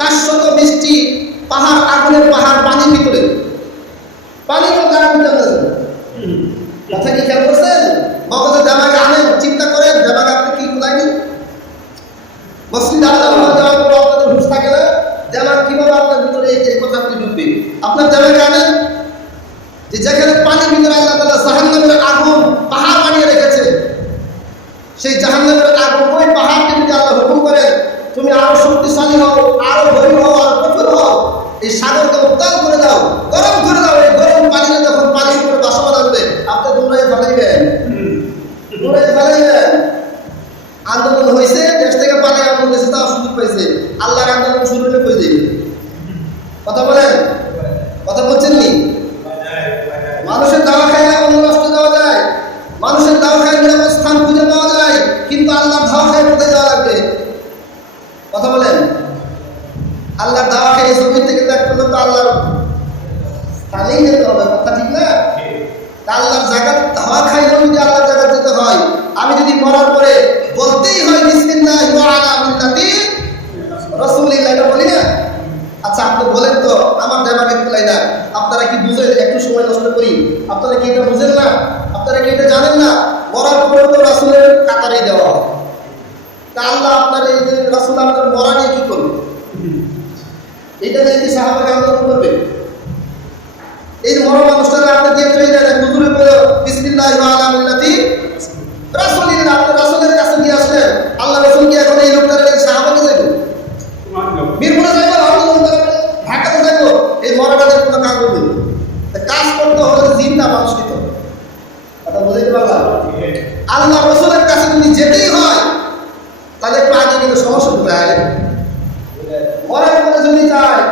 420টি পাহাড়, আগুনের পাহাড় পানির ভিতরে, পানির মধ্যে আগুন জ্বলতেছে। কথা কি খেয়াল করছেন? মগজে দেমাগে আনেন, চিন্তা করেন, দেমাগে আপনি কি খোলায়নি? মসজিদ আল্লাহ যাওয়ার পর আপনাদের হুঁশ থাকে না, দেমাগ কিভাবে আপনার ভিতরে এই কথাগুলি ঢুকবে? আপনার দেমাগে আনেন যে যেখানে পানির ভিতরে আল্লাহ তাআলা জাহান্নামের আগুন পাহাড় বানিয়ে রেখেছে, সেই জাহান্নামের আগুন ওই পাহাড়কে যদি আল্লাহ হুকুম করেন তুমি আরো শক্তিশালী হও, আরো ভয় হও, আরো কঠোর হও, এই সাগরকে উত্তাল করে দাও, গরম করে দাও, এই গরম পানিতে যখন পানির উপরে বাসমান আসবে আপনি দৌড়াই ফেলাইবেন, দৌড়াই ফেলাইবেন। আন্দোলন হয়েছে, দেশ থেকে পালিয়ে আন্দোলন দেশে তাও সুযোগ পাইছে, আল্লাহর আন্দোলন শুরু হলে হয়ে যাবে। কথা বলেন, কথা বলছেন নি? মানুষের দাওয়া খায় অন্য রাষ্ট্রে যাওয়া যায়, মানুষের দাওয়া খায় নিরাপদ স্থান খুঁজে পাওয়া যায়, কিন্তু আল্লাহর দাওয়া খায় কোথায় যাওয়া লাগবে? কথা বলেন, আল্লাহর দাওয়া খায় এই জমি থেকে ত্যাগ করলে তো আল্লাহর স্থানেই যেতে হবে। কথা ঠিক না? আল্লাহর জায়গা দাওয়া খাইলেও যদি আল্লাহর জায়গা যেতে হয়, আমি যদি মরার পরে বলতেই হয় বিসমিল্লাহি ওয়া আলা মিল্লাতি রাসূলিল্লাহ, এটা বলি না? আচ্ছা আপনি বলেন তো, আমার দেমাগে তুলাই না, আপনারা কি বুঝেন? একটু সময় নষ্ট করি, আপনারা কি এটা বুঝেন না? আপনারা কি এটা জানেন না? মরার পরে তো রাসূলের কাতারেই দেওয়া হয়। তা আল্লাহ আপনার এই যে রাসূল আপনার মরা নিয়ে কি করবে? এটা নিয়ে কি সাহাবাকে আন্দোলন করবে? এই মরা মানুষটারা আপনি দিয়ে চলে যায়, হুজুরে বলে বিসমিল্লাহি ওয়া আলা মিল্লাতি রাসূলিল্লাহ, আপনি রাসূলের কাছে নিয়ে আসলেন, আল্লাহ রাসূল কি এখন এই লোকটার সাহাবাকে যাইব? মিরপুরে যাইব, আন্দোলন করবে, ঢাকাতে যাইব, এই মরাটাদের কোনো কাজ করবে? কাজ করতে হলে জিন্দা মানুষ দিতে হবে। কথা বুঝাইতে পারলাম? আল্লাহ রাসূলের কাছে যদি যেতেই হয় তাহলে একটু আগে কিন্তু সমস্যা কোথায়? মরার পরে যদি যায়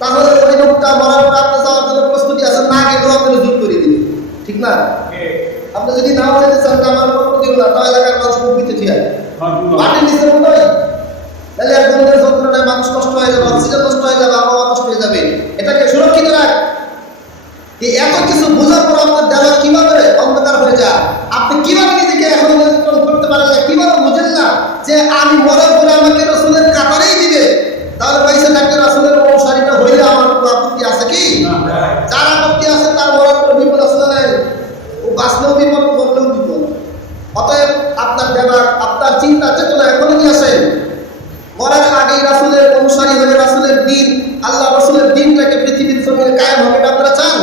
তাহলে ওই লোকটা মরার পরে আপনি যাওয়ার জন্য প্রস্তুতি আছে না, গেলেও আপনি জোর করে দিন, ঠিক না? আপনি যদি নাও যেতে চান আমার পক্ষ দিও না, তাহলে এলাকার মানুষ উপকৃত ঠিক আছে, মাটির নিচে মতো হয়, তাহলে এক বন্ধের যন্ত্রণায় মানুষ নষ্ট হয়ে যাবে, অক্সিজেন নষ্ট হয়ে যাবে, আবহাওয়া নষ্ট হয়ে যাবে। এটাকে সুরক্ষিত রাখ। এত কিছু বোঝার পর আপনার দেওয়া কিভাবে অন্ধকার হয়ে যায়? আপনি কিভাবে নিজেকে এখন নিয়ন্ত্রণ করতে পারেন না? কিভাবে বুঝেন না যে আমি মরার পরে আমাকে রাসূলের কাতারেই দিবে? তাহলে পয়সা থাকলে রাসূলের অনুসারীটা হইলে আমার কোনো আপত্তি আছে কি? যার আপত্তি আছে তার মরার পরে বিপদ আসলে নাই, ও বাঁচলেও বিপদ, মরলেও বিপদ। অতএব আপনার দেমাগ, আপনার চিন্তা চেতনা এখনই নিয়ে আসেন, মরার আগেই রাসূলের অনুসারী হয়ে রাসূলের দ্বীন, আল্লাহ রাসূলের দ্বীনটাকে পৃথিবীর জমিনে কায়েম হবে। এটা আপনারা চান?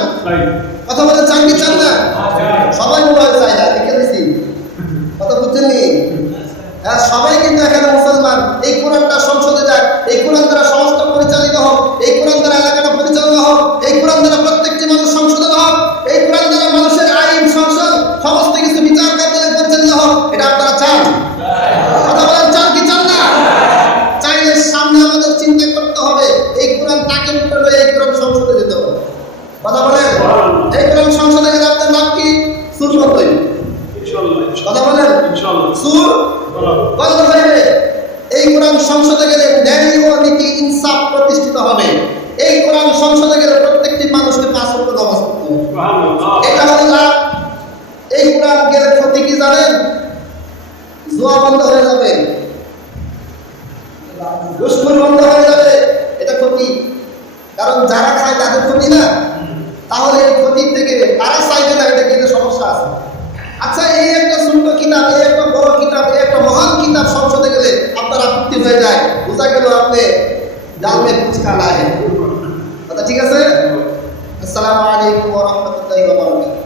কথা বলেন, চান কি চান না? সবাই মনে হয় চায় না, লিখে দিছি। কথা বুঝছেন নি? হ্যাঁ, সবাই কিন্তু এখানে মুসলমান। এই কোরআনটা সংসদে যাক, এই কোরআন দ্বারা সমাজটা পরিচালিত হোক, এই কোরআন দ্বারা এলাকাটা পরিচালনা হোক, এই কোরআন দ্বারা প্রত্যেকটি মানুষ সংশোধন হোক, এই কোরআন দ্বারা মানুষের আইন সংসদ সমস্ত কিছু বিচার কার্যালয় পরিচালিত হোক। এটা আপনারা চান? কথা বলেন, চান কি চান না? চাইলে সামনে আমাদের চিন্তা করতে হবে, এই কোরআন তাকে উপরে এই কোরআন সংসদে যেতে হবে। কথা বলেন, এই কোরআন সংসদে গেলে আপনার নাম কি? সুর বন্ধ হইবে। কথা বলেন, সুর বন্ধ হইবে। এই কোরআন সংসদে গেলে ন্যায় ও নীতি ইনসাফ প্রতিষ্ঠিত হবে। এই কোরআন সংসদে গেলে প্রত্যেকটি মানুষকে 5 ওয়াক্ত নামাজ পড়তে হবে। এটা হলো লাভ। এই কোরআন গেলে ক্ষতি কি জানেন? জুয়া বন্ধ হয়ে যাবে, ঘুষখোর বন্ধ হয়ে যাবে, এটা ক্ষতি। কারণ যারা খায় তাদের ক্ষতি না, তাহলে এই ক্ষতির থেকে তারা চাইবে না, এটা কিন্তু সমস্যা আছে। আচ্ছা, এই একটা ছোট্ট কিতাব, এই একটা বড় কিতাব, এই একটা মহান কিতাব সংসদে গেলে আপনার আপত্তি হয়ে যায়, বোঝা গেল আপনি জালমে ফুচকা লাগে। কথা ঠিক আছে? আসসালামু আলাইকুম ওয়া রাহমাতুল্লাহি ওয়া বারাকাতুহু।